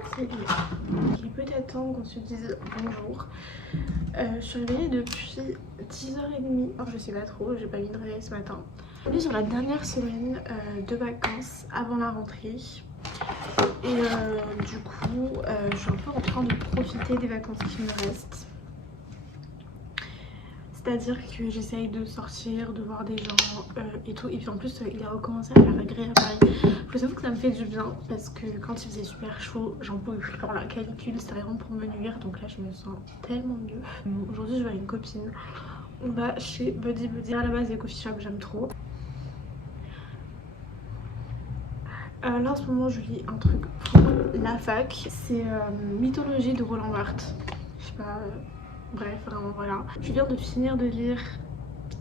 crois que c'est lui. Il est peut-être temps qu'on se dise bonjour. Je suis réveillée depuis 10h30. Alors, je sais pas trop, j'ai pas mis de réveil ce matin. On est sur la dernière semaine de vacances avant la rentrée. Et du coup, je suis un peu en train de profiter des vacances qui me restent. C'est-à-dire que j'essaye de sortir, de voir des gens et tout. Et puis en plus, il a recommencé à faire agréable à Paris. Je vous avoue que ça me fait du bien parce que quand il faisait super chaud, j'en pouvais plus. Genre la canicule, c'était vraiment pour me nuire. Donc là, je me sens tellement mieux. Aujourd'hui, je vais avec une copine. On va chez Buddy Buddy. À la base, les coffee shops, j'aime trop. Là en ce moment je lis un truc pour la fac, c'est Mythologie de Roland Barthes. Je sais pas, bref, vraiment voilà. Je viens de finir de lire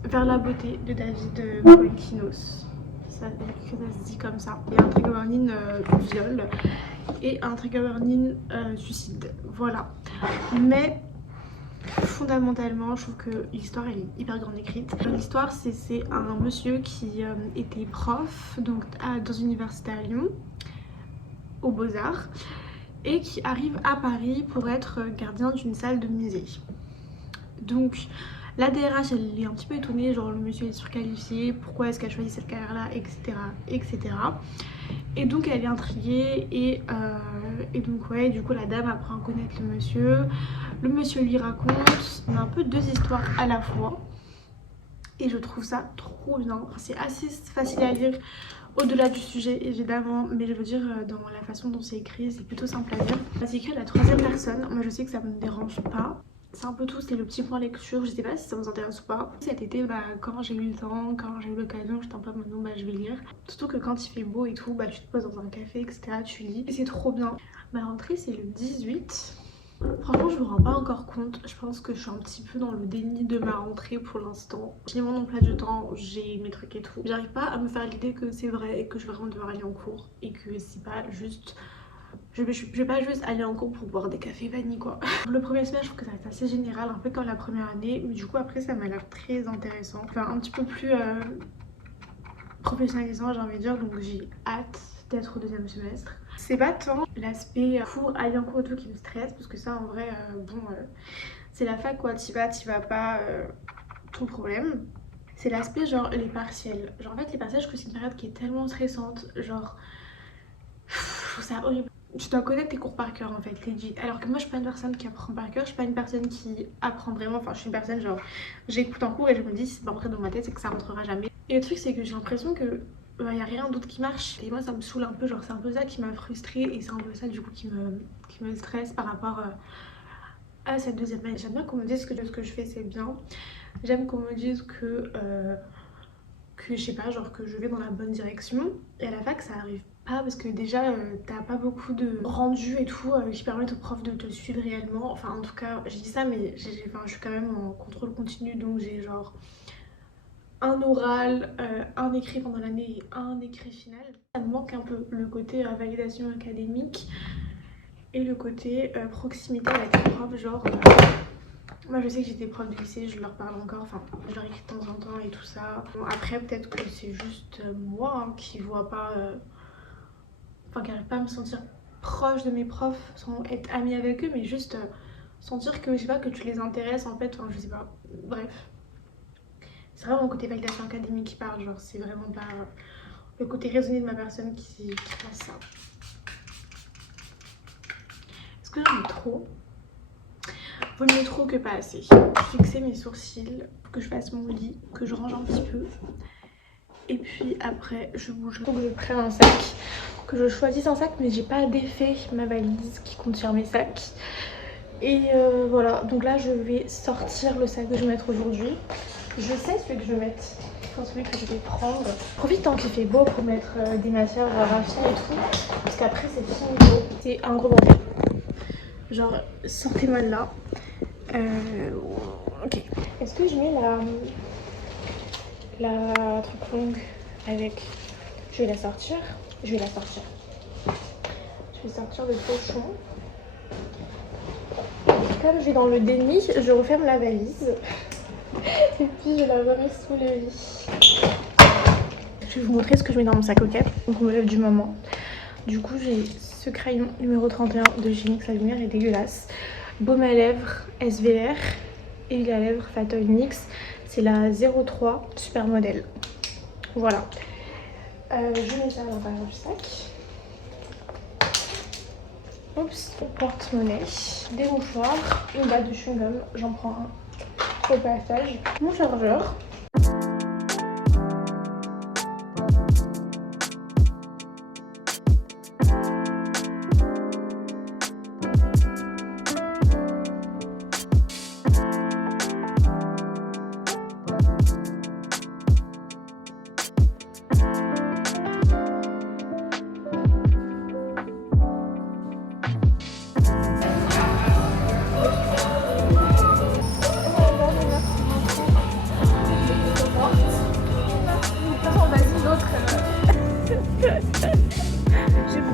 Vers la beauté de David Boenkinos. Ça se dit comme ça. Il y a un trigger warning viol et un trigger warning suicide. Voilà. Mais fondamentalement, je trouve que l'histoire elle est hyper grande écrite. L'histoire c'est un monsieur qui était prof donc dans une université à Lyon, aux Beaux-Arts, et qui arrive à Paris pour être gardien d'une salle de musée. Donc la DRH elle est un petit peu étonnée, genre le monsieur est surqualifié, pourquoi est-ce qu'elle choisit cette carrière là, etc. etc. Et donc elle est intriguée et donc ouais, du coup la dame apprend à connaître le monsieur. Le monsieur lui raconte, on a un peu deux histoires à la fois. Et je trouve ça trop bien. C'est assez facile à lire au-delà du sujet évidemment, mais je veux dire dans la façon dont c'est écrit, c'est plutôt simple à lire. C'est écrit à la troisième personne, moi je sais que ça me dérange pas. C'est un peu tout, c'est le petit point lecture, je sais pas si ça vous intéresse ou pas. Cet été, quand j'ai eu le temps, quand j'ai eu l'occasion, j'étais un peu maintenant je vais lire. Surtout que quand il fait beau et tout, tu te poses dans un café, etc. Tu lis. Et c'est trop bien. Ma rentrée c'est le 18. Franchement je me rends pas encore compte, je pense que je suis un petit peu dans le déni de ma rentrée pour l'instant. J'ai mon emploi du temps, j'ai mes trucs et tout. J'arrive pas à me faire l'idée que c'est vrai et que je vais vraiment devoir aller en cours et que c'est pas juste... Je vais pas juste aller en cours pour boire des cafés vanille quoi. Le premier semestre je trouve que ça va être assez général, un peu comme la première année, mais du coup après ça m'a l'air très intéressant. Enfin un petit peu plus professionnalisant j'ai envie de dire, donc j'ai hâte d'être au deuxième semestre. C'est pas tant l'aspect cours, aller en cours et tout qui me stresse, parce que ça en vrai, c'est la fac quoi, t'y vas pas, ton problème. C'est l'aspect genre les partiels. Genre en fait les partiels je trouve que c'est une période qui est tellement stressante, genre je trouve ça horrible. Tu dois connaître tes cours par cœur en fait, legit. Alors que moi je suis pas une personne qui apprend par cœur, je suis pas une personne qui apprend vraiment, enfin je suis une personne genre j'écoute en cours et je me dis si c'est pas rentré dans ma tête c'est que ça rentrera jamais. Et le truc c'est que j'ai l'impression que y a rien d'autre qui marche et moi ça me saoule un peu, genre c'est un peu ça qui m'a frustrée et c'est un peu ça du coup qui me stresse par rapport à cette deuxième année. J'aime bien qu'on me dise que ce que je fais c'est bien, j'aime qu'on me dise que je sais pas, genre que je vais dans la bonne direction. Et à la fac ça arrive pas parce que déjà t'as pas beaucoup de rendu et tout qui permettent aux profs de te suivre réellement. Enfin en tout cas j'ai dit ça mais je suis quand même en contrôle continu donc j'ai genre un oral, un écrit pendant l'année et un écrit final. Ça me manque un peu le côté validation académique et le côté proximité avec les profs, genre moi je sais que j'ai des profs de lycée, je leur parle encore, enfin je leur écris de temps en temps et tout ça. Bon, après peut-être que c'est juste moi qui vois pas, enfin qui n'arrive pas à me sentir proche de mes profs sans être amie avec eux, mais juste sentir que je sais pas, que tu les intéresses en fait, enfin je sais pas, bref. C'est vraiment mon côté validation académique qui parle, genre c'est vraiment pas le côté raisonné de ma personne qui passe ça. Est-ce que j'en ai trop? Vaut mieux trop que pas assez. Fixer mes sourcils, que je fasse mon lit, que je range un petit peu. Et puis après je bouge. Faut que je prenne un sac, que je choisisse un sac, mais j'ai pas défait ma valise qui contient mes sacs. Et voilà, donc là je vais sortir le sac que je vais mettre aujourd'hui. Je sais celui que je vais mettre, enfin celui que je vais prendre. Profite tant qu'il fait beau pour mettre des matières raffinées et tout, parce qu'après c'est fini beau. C'est un gros bordel. Genre sortez-moi de là. Ok. Est-ce que je mets la truc longue avec... Je vais la sortir. Je vais sortir le pochon. Comme je vais dans le déni, je referme la valise. Et puis je la remets sous le lit. Je vais vous montrer ce que je mets dans mon sac, ok? Donc on me lève du moment. Du coup j'ai ce Ce crayon numéro 31 de Gynix, la lumière est dégueulasse. Baume à lèvres SVR et huile à lèvres Fatoi NYX. C'est la 03 super modèle. Voilà. Je mets ça à l'intérieur du sac. Oups, porte-monnaie, des mouchoirs, une batte de chewing-gum, j'en prends un au passage. Mon chargeur.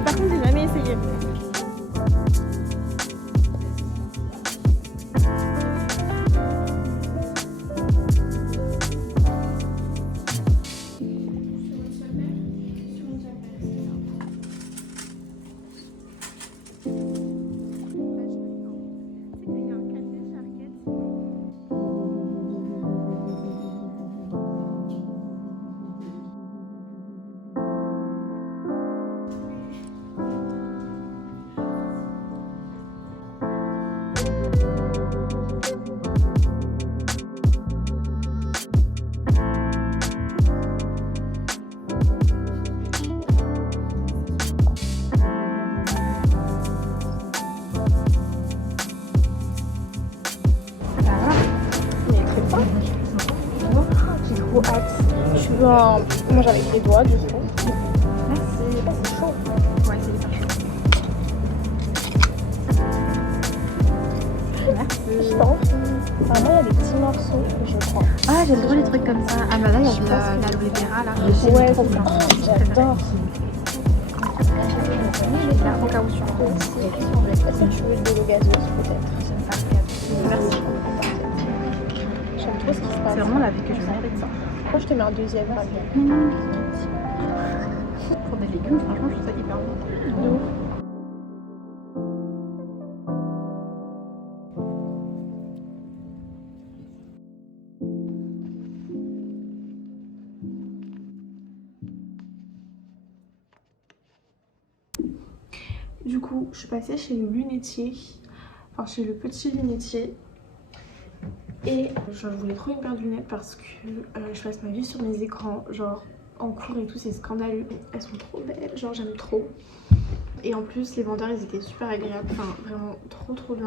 Par contre, j'ai jamais essayé. J'ai trop hâte. Je veux un. Moi j'avais les doigts du coup. Merci. Oh, c'est chaud. Ouais, c'est hyper chaud. Merci. Je t'en prie. Enfin, moi il y a des petits morceaux que je prends. Ah, j'aime trop les trucs comme ça. Ah, bah là, il y a de l'aloe vera là. Ouais, trop bien. J'adore. Au cas où tu en veux. Est-ce que tu veux de l'eau gazeuse peut-être? J'aime pas le gâteau. Merci. J'aime trop ce qui se passe. C'est vraiment la vie que je veux avec ça. Moi je te mets un deuxième ravioli. Pour des légumes, franchement, je trouve ça hyper bon. De ouf. Du coup, je suis passée chez le lunetier, enfin chez le petit lunetier. Et je voulais trop une paire de lunettes parce que je passe ma vie sur mes écrans, genre en cours et tout, c'est scandaleux. Elles sont trop belles, genre j'aime trop. Et en plus, les vendeurs, ils étaient super agréables, enfin vraiment trop bien.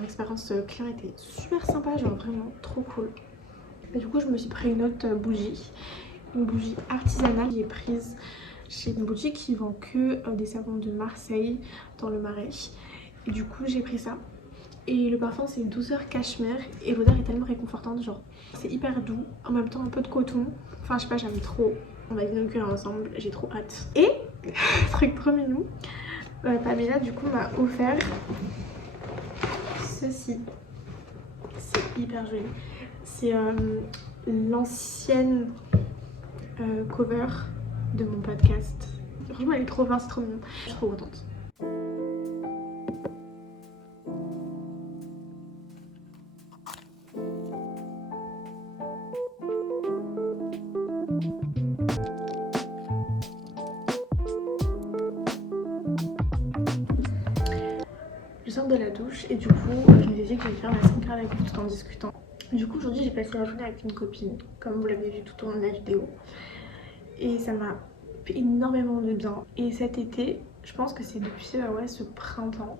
L'expérience client était super sympa, genre vraiment trop cool. Et du coup, je me suis pris une autre bougie, une bougie artisanale qui est prise chez une boutique qui vend que des savons de Marseille dans le Marais. Et du coup, j'ai pris ça. Et le parfum c'est douceur cachemire et l'odeur est tellement réconfortante, genre c'est hyper doux, en même temps un peu de coton. Enfin je sais pas, j'aime trop. On va inaugurer ensemble, j'ai trop hâte. Et, truc trop mignon, Pamela du coup m'a offert ceci. C'est hyper joli. C'est l'ancienne cover de mon podcast. Franchement elle est trop bien, c'est trop mignon. Je suis trop contente. Je sors de la douche et du coup je me suis dit que j'allais faire ma skincare avec vous tout en discutant. Du coup aujourd'hui j'ai passé la journée avec une copine, comme vous l'avez vu tout au long de la vidéo. Et ça m'a fait énormément de bien. Et cet été, je pense que c'est depuis ce printemps,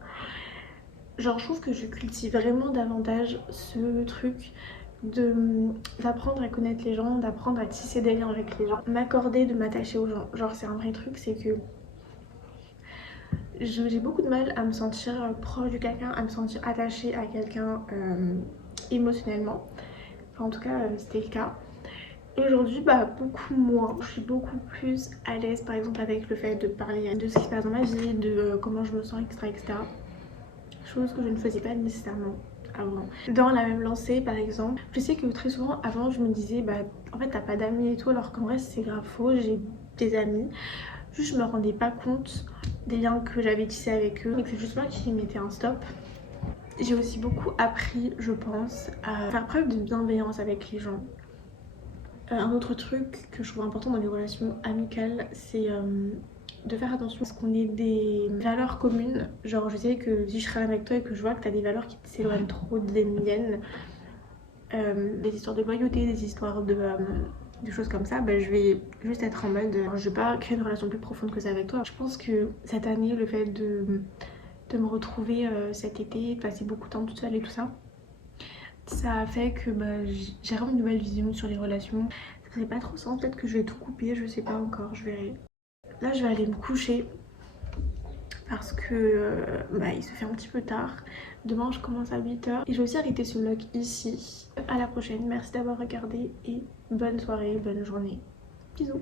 genre je trouve que je cultive vraiment davantage ce truc d'apprendre à connaître les gens, d'apprendre à tisser des liens avec les gens, m'accorder de m'attacher aux gens. Genre c'est un vrai truc, c'est que j'ai beaucoup de mal à me sentir proche de quelqu'un, à me sentir attachée à quelqu'un émotionnellement. Enfin en tout cas c'était le cas. Et aujourd'hui beaucoup moins. Je suis beaucoup plus à l'aise par exemple avec le fait de parler de ce qui se passe dans ma vie, de comment je me sens, etc. Chose que je ne faisais pas nécessairement avant. Dans la même lancée par exemple, je sais que très souvent avant je me disais en fait t'as pas d'amis et tout, alors qu'en vrai c'est grave faux, j'ai des amis. Juste je me rendais pas compte des liens que j'avais tissés avec eux. Donc c'est juste moi qui mettais un stop. J'ai aussi beaucoup appris, je pense, à faire preuve de bienveillance avec les gens. Un autre truc que je trouve important dans les relations amicales, c'est de faire attention à ce qu'on ait des valeurs communes. Genre je sais que si je travaille avec toi et que je vois que t'as des valeurs qui s'éloignent trop des miennes, des histoires de loyauté, des histoires de choses comme ça, bah, je vais juste être en mode je vais pas créer une relation plus profonde que ça avec toi. Je pense que cette année, le fait de me retrouver cet été, de passer beaucoup de temps toute seule et tout ça, ça a fait que bah, j'ai vraiment une nouvelle vision sur les relations. Ça faisait pas trop sens, peut-être que je vais tout couper, je sais pas encore, je verrai. Là je vais aller me coucher parce que bah, il se fait un petit peu tard. Demain je commence à 8h et je vais aussi arrêter ce vlog ici. À la prochaine, merci d'avoir regardé et bonne soirée, bonne journée. Bisous.